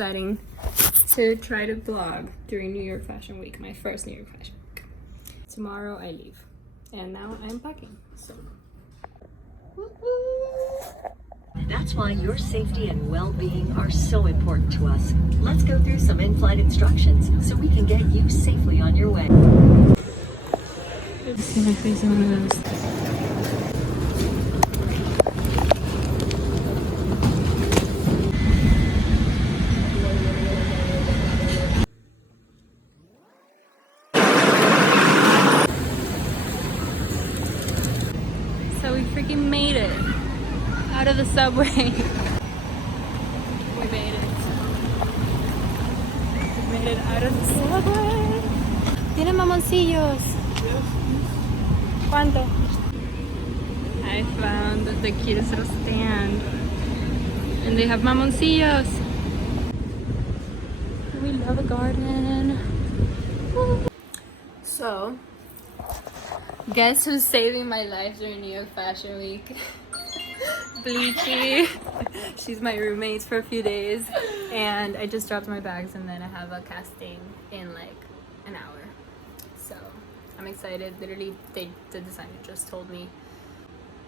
exciting to try to vlog during New York Fashion Week, my first New York Fashion Week. Tomorrow I leave, and now I'm packing, so. That's why your safety and well-being are so important to us. Let's go through some in-flight instructions so we can get you safely on your way. See my face in one of those. So we freaking made it out of the subway. We made it. We made it out of the subway. Tiene mamoncillos. ¿Cuánto? I found the cutest little stand. And they have mamoncillos. We love a garden. Woo. So, guess who's saving my life during New York Fashion Week? Bleachy. She's my roommate for a few days. And I just dropped my bags and then I have a casting in like an hour. So I'm excited. Literally, the designer just told me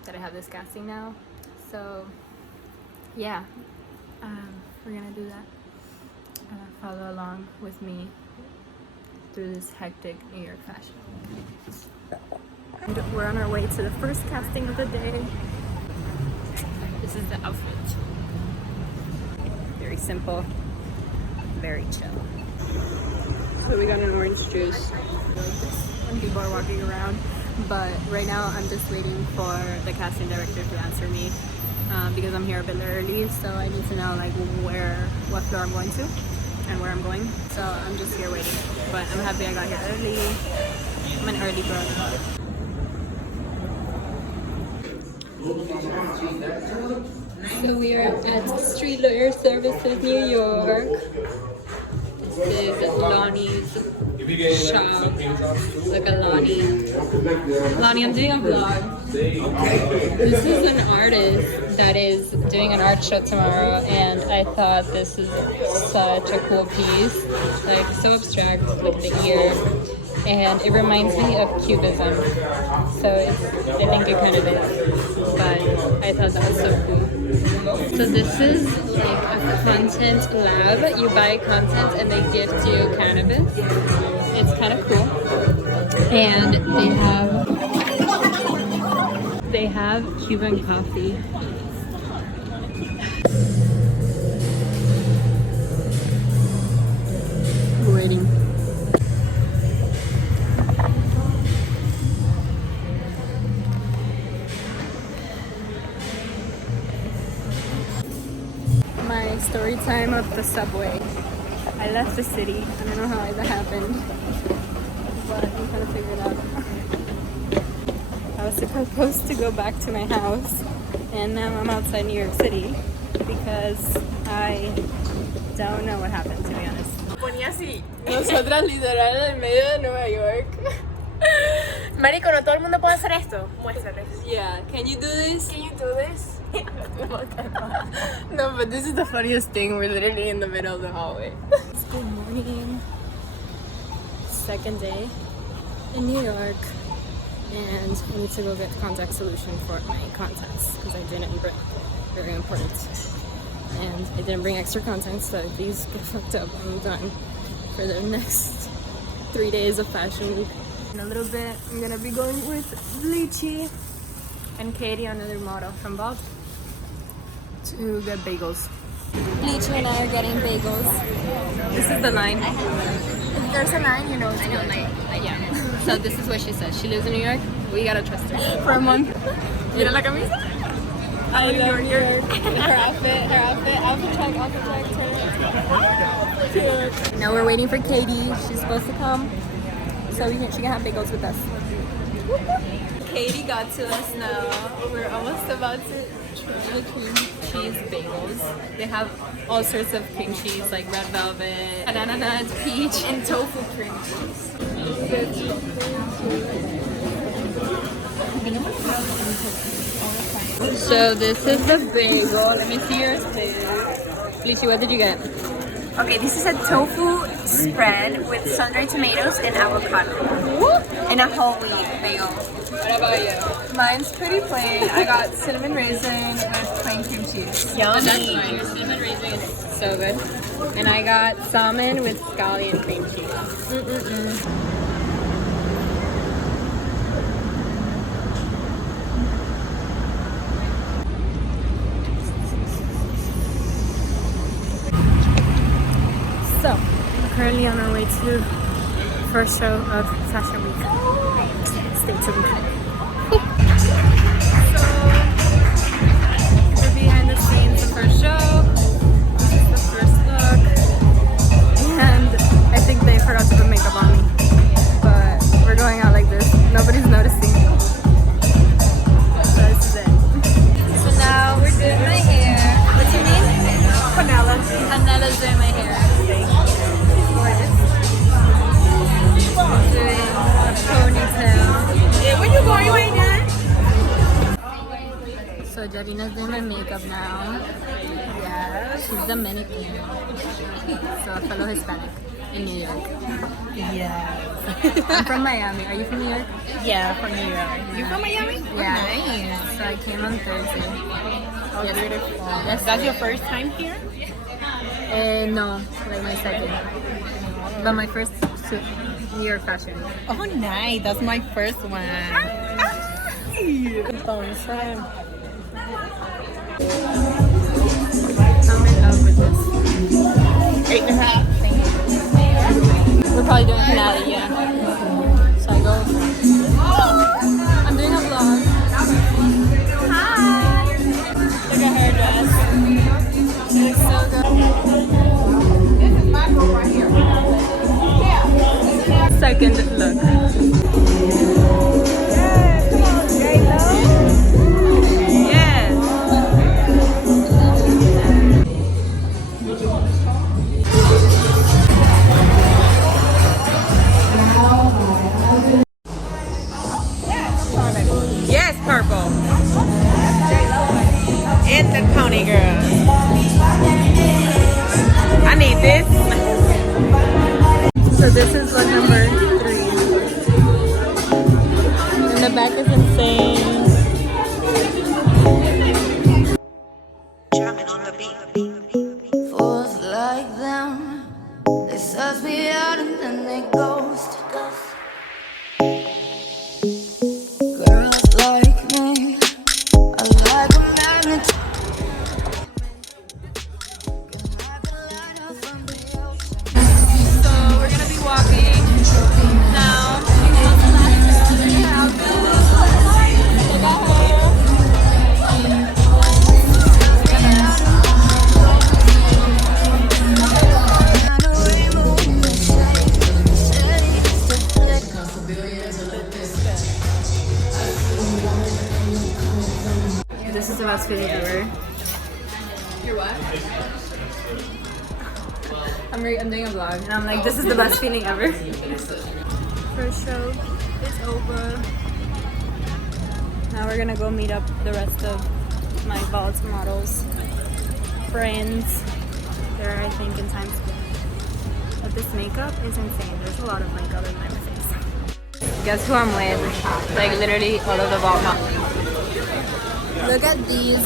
that I have this casting now. So yeah, we're gonna do that. Follow along with me through this hectic New York fashion. And we're on our way to the first casting of the day. This is the outfit. Very simple, very chill. So we got an orange juice. And people are walking around, but right now I'm just waiting for the casting director to answer me because I'm here a bit early, so I need to know like what floor I'm going to and where I'm going. So I'm just here waiting, but I'm happy I got here early. I'm an early bird. So we are at Street Lawyer Services, New York. This is Lonnie's shop. Look at Lonnie. Lonnie, I'm doing a vlog. This is an artist that is doing an art show tomorrow, and I thought this is such a cool piece. Like, so abstract. Look at the ear. And it reminds me of Cubism. So I think it kind of is. But I thought that was so cool. So this is like a content lab. You buy content and they gift you cannabis. It's kind of cool. And they have Cuban coffee. We're waiting. My story time of the subway. I left the city. I don't know how that happened, but I'm trying to figure it out. I was supposed to go back to my house, and now I'm outside New York City because I don't know what happened, to be honest. Ponía así, nosotras literal en el medio de Nueva York. Marico, no todo el mundo puede hacer esto. Muéstrales. Yeah, can you do this? Can you do this? No, but this is the funniest thing. We're literally in the middle of the hallway. It's good morning. Second day in New York. And I need to go get contact solution for my contacts because I didn't bring. Very important. And I didn't bring extra contacts, so if these get fucked up, I'm done for the next 3 days of fashion week. In a little bit, I'm gonna be going with Bleachy and Katie, another model from Bob, to get bagels. Bleachy and I are getting bagels. This is the line. If there's a line, you know it's good. Yeah. So this is what she says. She lives in New York. We gotta trust her. For a month. ¿Mira la camisa? I love New York. Her outfit. Outfit check. Now we're waiting for Katie. She's supposed to come, so she can have bagels with us. Katie got to us now. We're almost about to try the cream cheese bagels. They have all sorts of cream cheese, like red velvet, banana nuts, peach, and tofu cream cheese. So this is the bagel. Let me see yours too. Bleachy, what did you get? Okay, this is a tofu spread with sun-dried tomatoes and avocado. And a whole wheat bagel. What about you? Mine's pretty plain. I got cinnamon raisin with plain cream cheese. That's mine. Your cinnamon raisin is so good. And I got salmon with scallion cream cheese. So, we're currently on our way to first show of Fashion Week. Stay tuned. So, we're behind the scenes of first show. This is the first look. And I think they forgot to put makeup on me. But we're going out like this. Nobody's noticing. So this is it. So now we're doing my hair. What's your name? Panella. Panella's doing my hair. Doing a ponytail. Where you going? You ain't done? So Jarina's doing my makeup now. Yeah, she's Dominican. So a fellow Hispanic in New York. Yeah. I'm from Miami. Are you from New York? Yeah, from New York. You from Miami? Yeah. Nice. So I came on Thursday. Oh, Yes. beautiful. Yes. That's your first time here? No, like my second. But my first New York Fashion Week. Oh, nice. That's my first one. Entonces, I'm in love with this. 8.5. We're probably doing a finale, yeah. So I go. I'm doing a vlog. Hi! Look at her dress. She looks so good. This is my girl right here. Second look. Yes. Yes, purple. And the pony girl. I need this. So this is look number 3. And the back is insane. Fools like them, they suss me out and then they ghost. Girls like me, I like a magnet. So we're gonna be walking now. This is the best feeling ever. You're what? I'm doing a vlog and I'm like, this is the best feeling ever. First show is over. Now we're gonna go meet up the rest of my Vault models friends. They're, I think, in Times Square. But this makeup is insane. There's a lot of makeup in my face. Guess who I'm with? Like literally all of the Vault models. Look at these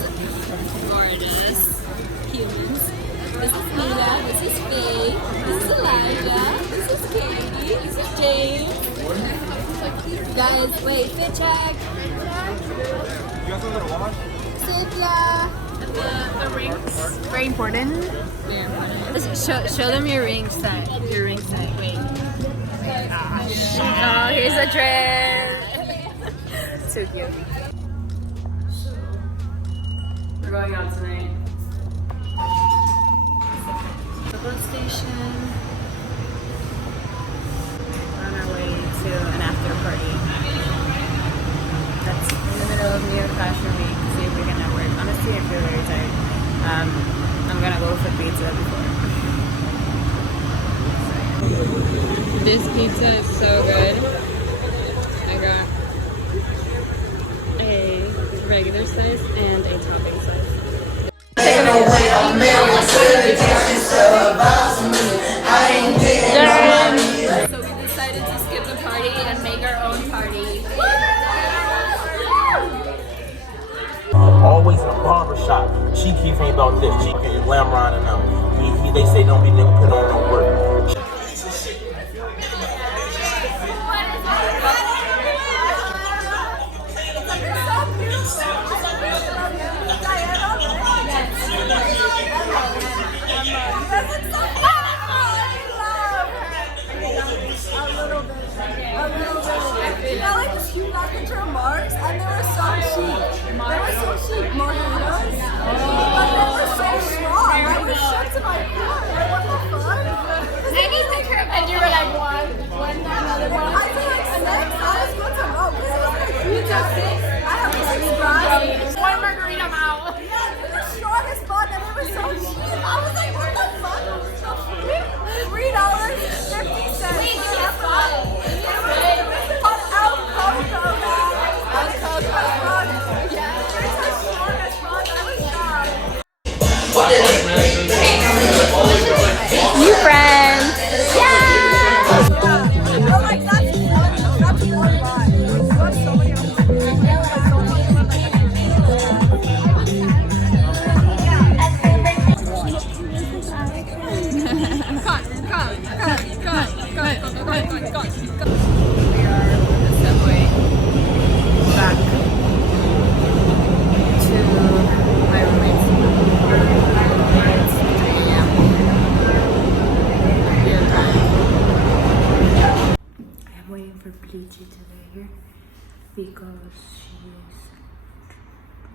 gorgeous humans. This is Mila, this is Faye, this is Elijah, this is Katie, this is James. Guys, wait, fit check. Cynthia. The rings. Very important. Very important. Show them your ring set. Your ring set. Wait. Oh, here's a dress. So cute. We're going out tonight. The bus station. We're on our way to an after party. That's in the middle of New York Fashion Week. See if we can network. Honestly, I feel very tired. I'm gonna go for pizza before. This pizza is so good. I got a regular size and a topping size. shop. She keep ain't about this. She can Lamron and them. They say don't be nigga put on no work. Marks and they were so cheap. They were so cheap. Margaritas. But they were so strong. I was shook to my core. Like, what the fuck? I need the curve. And you were like, one, another one. I feel like 6. I was going to roll. You took 6? I have 6 fries. One margarita, I'm out. Yeah, they were strong as fuck and they were so cheap. I was like, what the fuck? So cheap. $3.50. Wait, give me a spot. On El Coco, guys. El Coco. Yeah. They're so strong as fuck. I was shocked. New friends. But like that's one line. You have so many I'm waiting for Bleachy to get here because she's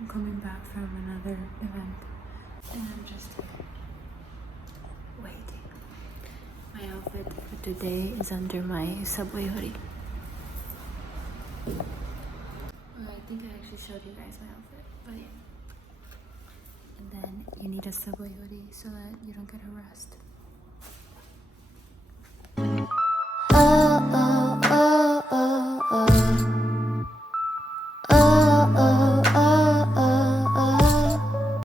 coming back from another event and I'm just waiting. My outfit for today is under my Subway hoodie. Well, I think I actually showed you guys my outfit, but yeah. And then you need a Subway hoodie so that you don't get harassed.